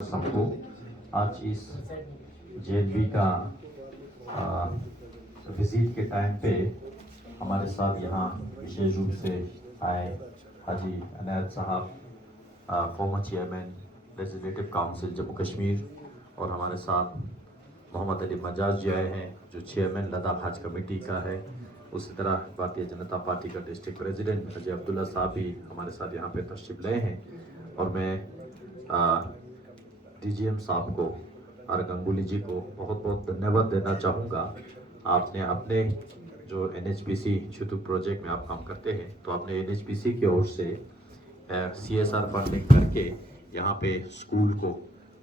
सबको आज इस जेएनवी का विजिट के टाइम पे हमारे साथ यहाँ विशेष रूप से आए हाजी अनैत साहब, former chairman legislative council Jammu Kashmir, और हमारे साथ मोहम्मद अली मजाज जी आए हैं जो चेयरमैन लद्दाख हज कमेटी का है। उसी तरह भारतीय जनता पार्टी का डिस्ट्रिक्ट प्रेसिडेंट अजय अब्दुल्ला साहब भी हमारे साथ यहाँ पे तशरीफ लाए हैं। और मैं डीजीएम साहब को और गंगुली जी को बहुत बहुत धन्यवाद देना चाहूँगा। आपने अपने जो एनएचपीसी छुतु प्रोजेक्ट में आप काम करते हैं, तो आपने एनएचपीसी की ओर से सीएसआर फंडिंग करके यहाँ पे स्कूल को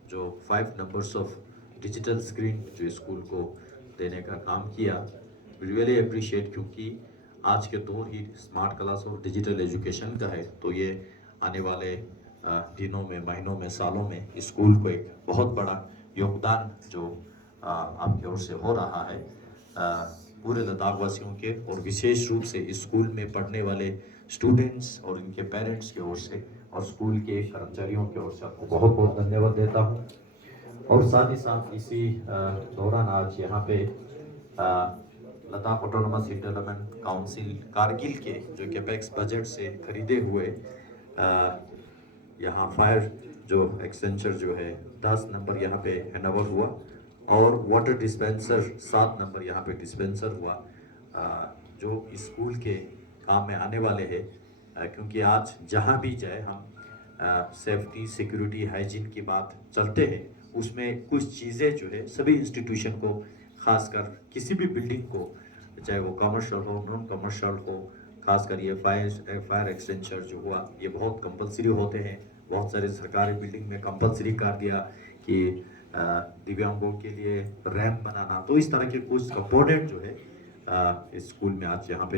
जो 5 नंबर्स ऑफ डिजिटल स्क्रीन जो स्कूल को देने का काम किया। रियली अप्रिशिएट, क्योंकि आज के दौर ही स्मार्ट क्लास और डिजिटल एजुकेशन का है। तो ये आने वाले दिनों में, महीनों में, सालों में स्कूल को एक बहुत बड़ा योगदान जो आपकी ओर से हो रहा है पूरे लद्दाख वासियों के, और विशेष रूप से स्कूल में पढ़ने वाले स्टूडेंट्स और इनके पेरेंट्स की ओर से और स्कूल के कर्मचारियों की ओर से आपको बहुत बहुत धन्यवाद देता हूँ। और साथ ही साथ इसी दौरान आज यहाँ पे Ladakh autonomous development council Kargil के जो कैपेक्स बजट से खरीदे हुए यहाँ फायर जो एक्सटेंशन जो है 10 नंबर यहाँ पे हैंडओवर हुआ, और वाटर डिस्पेंसर 7 नंबर यहाँ पे डिस्पेंसर हुआ जो स्कूल के काम में आने वाले हैं। क्योंकि आज जहाँ भी जाए हम सेफ्टी, सिक्योरिटी, हाइजीन की बात चलते हैं, उसमें कुछ चीज़ें जो है सभी इंस्टीट्यूशन को, खासकर किसी भी बिल्डिंग को, चाहे वो कमर्शियल हो, नॉन कमर्शियल हो, खासकर ये फायर एक्सटेंशन जो हुआ ये बहुत कंपलसरी होते हैं। बहुत सारे सरकारी बिल्डिंग में कंपलसरी कर दिया कि दिव्यांगों के लिए रैंप बनाना। तो इस तरह के कुछ कंपोनेंट जो है इस स्कूल में आज यहाँ पे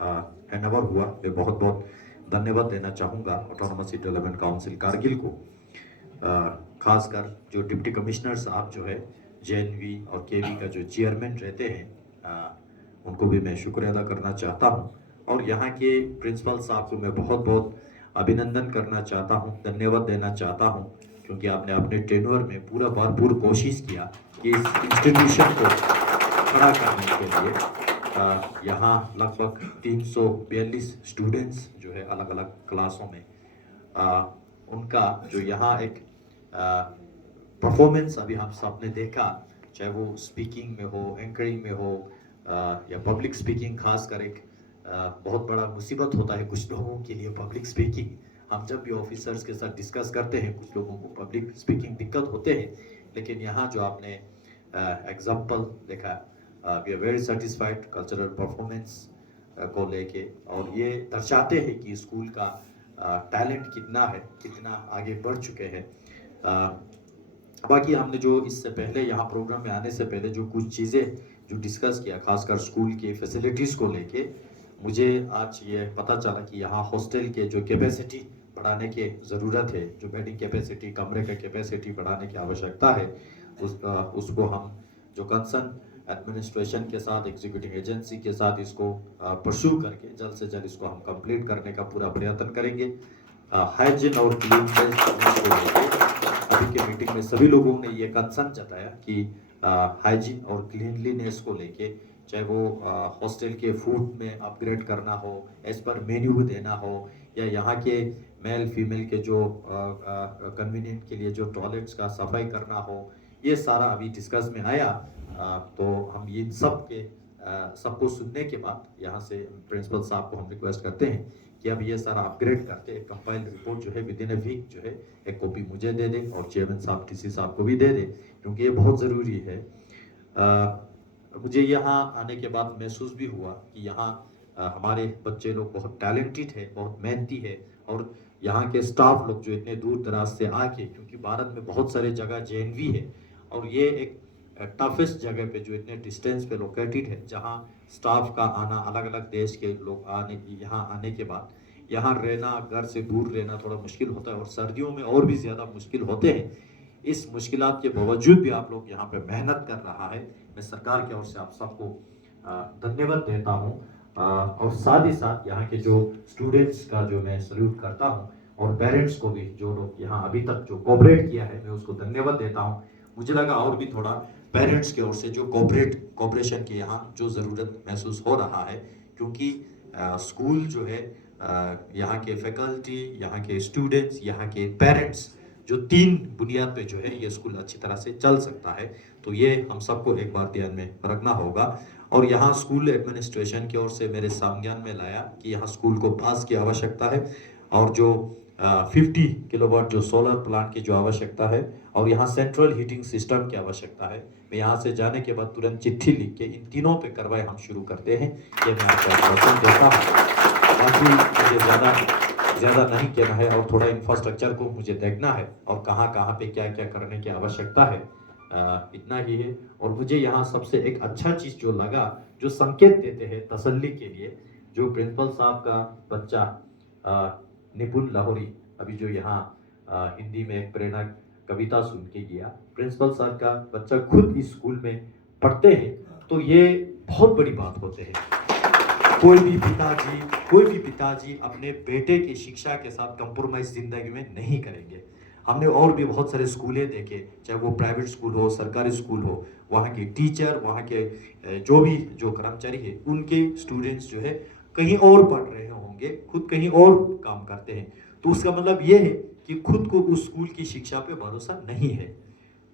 हैंडओवर हुआ। मैं बहुत बहुत धन्यवाद देना चाहूँगा ऑटोनोमस डेवलपमेंट काउंसिल कारगिल को, खासकर जो डिप्टी कमिश्नर साहब जो है जेएनवी और केवी का जो चेयरमैन रहते हैं उनको भी मैं शुक्रिया अदा करना चाहता हूँ। और यहाँ के प्रिंसिपल साहब को मैं बहुत बहुत अभिनंदन करना चाहता हूँ, धन्यवाद देना चाहता हूँ, क्योंकि आपने अपने टेन्योर में पूरा भरपूर कोशिश किया कि इस इंस्टीट्यूशन को खड़ा करने के लिए यहाँ लगभग 342 स्टूडेंट्स जो है अलग अलग क्लासों में उनका जो यहाँ एक परफॉर्मेंस अभी हम सब ने देखा, चाहे वो स्पीकिंग में हो, एंकरिंग में हो या पब्लिक स्पीकिंग। खासकर एक बहुत बड़ा मुसीबत होता है कुछ लोगों के लिए पब्लिक स्पीकिंग। हम जब भी ऑफिसर्स के साथ डिस्कस करते हैं, कुछ लोगों को पब्लिक स्पीकिंग दिक्कत होते हैं, लेकिन यहाँ जो आपने एग्जाम्पल देखा, we are very satisfied cultural performance को लेके, और ये दर्शाते हैं कि स्कूल का टैलेंट कितना है, कितना आगे बढ़ चुके हैं। बाकी हमने जो इससे पहले यहाँ प्रोग्राम में आने से पहले जो कुछ चीज़ें जो डिस्कस किया, खासकर स्कूल के फैसिलिटीज़ को लेके, मुझे आज ये पता चला कि यहाँ हॉस्टल के जो कैपेसिटी बढ़ाने की ज़रूरत है, जो बेडिंग कैपेसिटी, कमरे का कैपेसिटी बढ़ाने की आवश्यकता है, उसको हम जो कंसर्न एडमिनिस्ट्रेशन के साथ, एग्जीक्यूटिव एजेंसी के साथ इसको परस्यू करके जल्द से जल्द इसको हम कंप्लीट करने का पूरा प्रयत्न करेंगे। हाइजीन और क्लीननेस को लेके अभी के मीटिंग में सभी लोगों ने ये कंसर्न जताया कि हाइजीन और क्लीनलीनेस को लेके, चाहे वो हॉस्टल के फूड में अपग्रेड करना हो, एज पर मेन्यू देना हो, या यहाँ के मेल फीमेल के जो कन्वीनियंट के लिए जो टॉयलेट्स का सफाई करना हो, ये सारा अभी डिस्कस में आया। तो हम ये सबको सुनने के बाद यहाँ से प्रिंसिपल साहब को हम रिक्वेस्ट करते हैं कि अब ये सारा अपग्रेड करते एक कंपाइल्ड रिपोर्ट जो है विद इन ए वीक जो है एक कॉपी मुझे दे दें और चेयरमैन साहब, टीसी साहब को भी दे दें, क्योंकि ये बहुत ज़रूरी है। मुझे यहाँ आने के बाद महसूस भी हुआ कि यहाँ हमारे बच्चे लोग बहुत टैलेंटेड है, बहुत मेहनती है, और यहाँ के स्टाफ लोग जो इतने दूर दराज से आके, क्योंकि भारत में बहुत सारे जगह जेएनवी है और ये एक टफेस्ट जगह पे जो इतने डिस्टेंस पे लोकेटेड है, जहाँ स्टाफ का आना, अलग अलग देश के लोग यहाँ आने के बाद यहाँ रहना, घर से दूर रहना थोड़ा मुश्किल होता है, और सर्दियों में और भी ज़्यादा मुश्किल होते हैं। इस मुश्किलात के बावजूद भी आप लोग यहाँ पे मेहनत कर रहा है। मैं सरकार की ओर से आप सबको धन्यवाद देता हूँ, और साथ ही साथ यहाँ के जो स्टूडेंट्स का जो मैं सल्यूट करता हूँ, और पेरेंट्स को भी जो लोग यहाँ अभी तक जो कोऑपरेट किया है मैं उसको धन्यवाद देता हूँ। मुझे लगा और भी थोड़ा पेरेंट्स की ओर से जो कोऑपरेशन की यहाँ जो ज़रूरत महसूस हो रहा है, क्योंकि स्कूल जो है यहाँ के फैकल्टी, यहाँ के स्टूडेंट्स, यहाँ के पेरेंट्स, जो तीन बुनियाद पे जो है ये स्कूल अच्छी तरह से चल सकता है। तो ये हम सबको एक बार ध्यान में रखना होगा। और यहाँ स्कूल एडमिनिस्ट्रेशन की ओर से मेरे संज्ञान में लाया कि यहाँ स्कूल को पास की आवश्यकता है और जो 50 किलोवाट जो सोलर प्लांट की जो आवश्यकता है और यहाँ सेंट्रल हीटिंग सिस्टम की आवश्यकता है। मैं यहाँ से जाने के बाद तुरंत चिट्ठी लिख के इन तीनों पे कार्रवाई हम शुरू करते हैं, ये मैं आपको आश्वासन देता हूँ। बाकी मुझे ज़्यादा नहीं कहना है और थोड़ा इंफ्रास्ट्रक्चर को मुझे देखना है और कहाँ पे क्या क्या करने की आवश्यकता है, इतना ही है। और मुझे यहाँ सबसे एक अच्छा चीज़ जो लगा, जो संकेत देते हैं तसल्ली के लिए, जो प्रिंसिपल साहब का बच्चा निपुण लाहौरी अभी जो यहाँ हिंदी में एक प्रेरणा कविता सुन के गया, प्रिंसिपल साहब का बच्चा खुद इस स्कूल में पढ़ते हैं, तो ये बहुत बड़ी बात होते हैं। कोई भी पिताजी अपने बेटे की शिक्षा के साथ कंप्रोमाइज जिंदगी में नहीं करेंगे। हमने और भी बहुत सारे स्कूलें देखे, चाहे वो प्राइवेट स्कूल हो, सरकारी स्कूल हो, वहाँ के टीचर, वहाँ के जो कर्मचारी है, उनके स्टूडेंट्स जो है कहीं और पढ़ रहे होंगे, खुद कहीं और काम करते हैं। तो उसका मतलब ये है कि खुद को उस स्कूल की शिक्षा पे भरोसा नहीं है।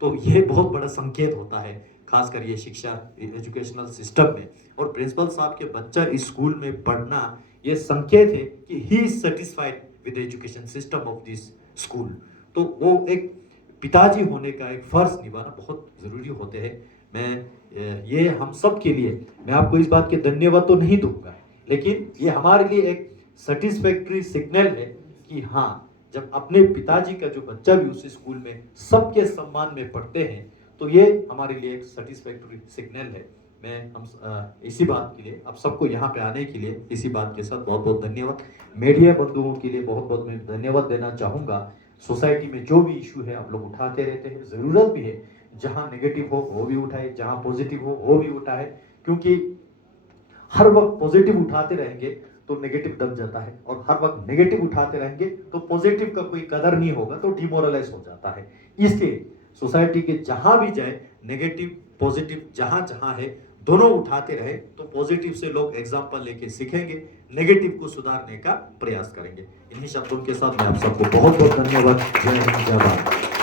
तो ये बहुत बड़ा संकेत होता है, खासकर ये शिक्षा एजुकेशनल सिस्टम में। और प्रिंसिपल साहब के बच्चा इस स्कूल में पढ़ना ये संकेत है कि he is satisfied with education system of this school. तो वो एक पिताजी होने का एक फर्ज निभाना बहुत ज़रूरी होते हैं। मैं ये हम सब के लिए, मैं आपको इस बात के धन्यवाद तो नहीं दूंगा, लेकिन ये हमारे लिए एक सेटिस्फैक्ट्री सिग्नल है कि हाँ, जब अपने पिताजी का जो बच्चा भी उस स्कूल में सबके सम्मान में पढ़ते हैं, तो ये हमारे लिए एक सेटिस्फैक्ट्री सिग्नल है। मैं हम इसी बात के लिए आप सबको यहाँ पे आने के लिए इसी बात के साथ बहुत बहुत धन्यवाद। मीडिया बंधुओं के लिए बहुत बहुत मैं धन्यवाद देना चाहूँगा। सोसाइटी में जो भी इशू है आप लोग उठाते रहते हैं, ज़रूरत भी है जहाँ नेगेटिव हो वो भी उठाए, जहाँ पॉजिटिव हो वो भी उठाए, क्योंकि हर वक्त पॉजिटिव उठाते रहेंगे तो नेगेटिव दब जाता है, और हर वक्त नेगेटिव उठाते रहेंगे तो पॉजिटिव का कोई कदर नहीं होगा, तो डिमोरलाइज हो जाता है। इसलिए सोसाइटी के जहां भी जाए, नेगेटिव पॉजिटिव जहां जहां है दोनों उठाते रहे, तो पॉजिटिव से लोग एग्जाम्पल लेके सीखेंगे, नेगेटिव को सुधारने का प्रयास करेंगे। इन्हीं शब्दों के साथ मैं आप सबको बहुत बहुत धन्यवाद। जय हिंद, जय भारत।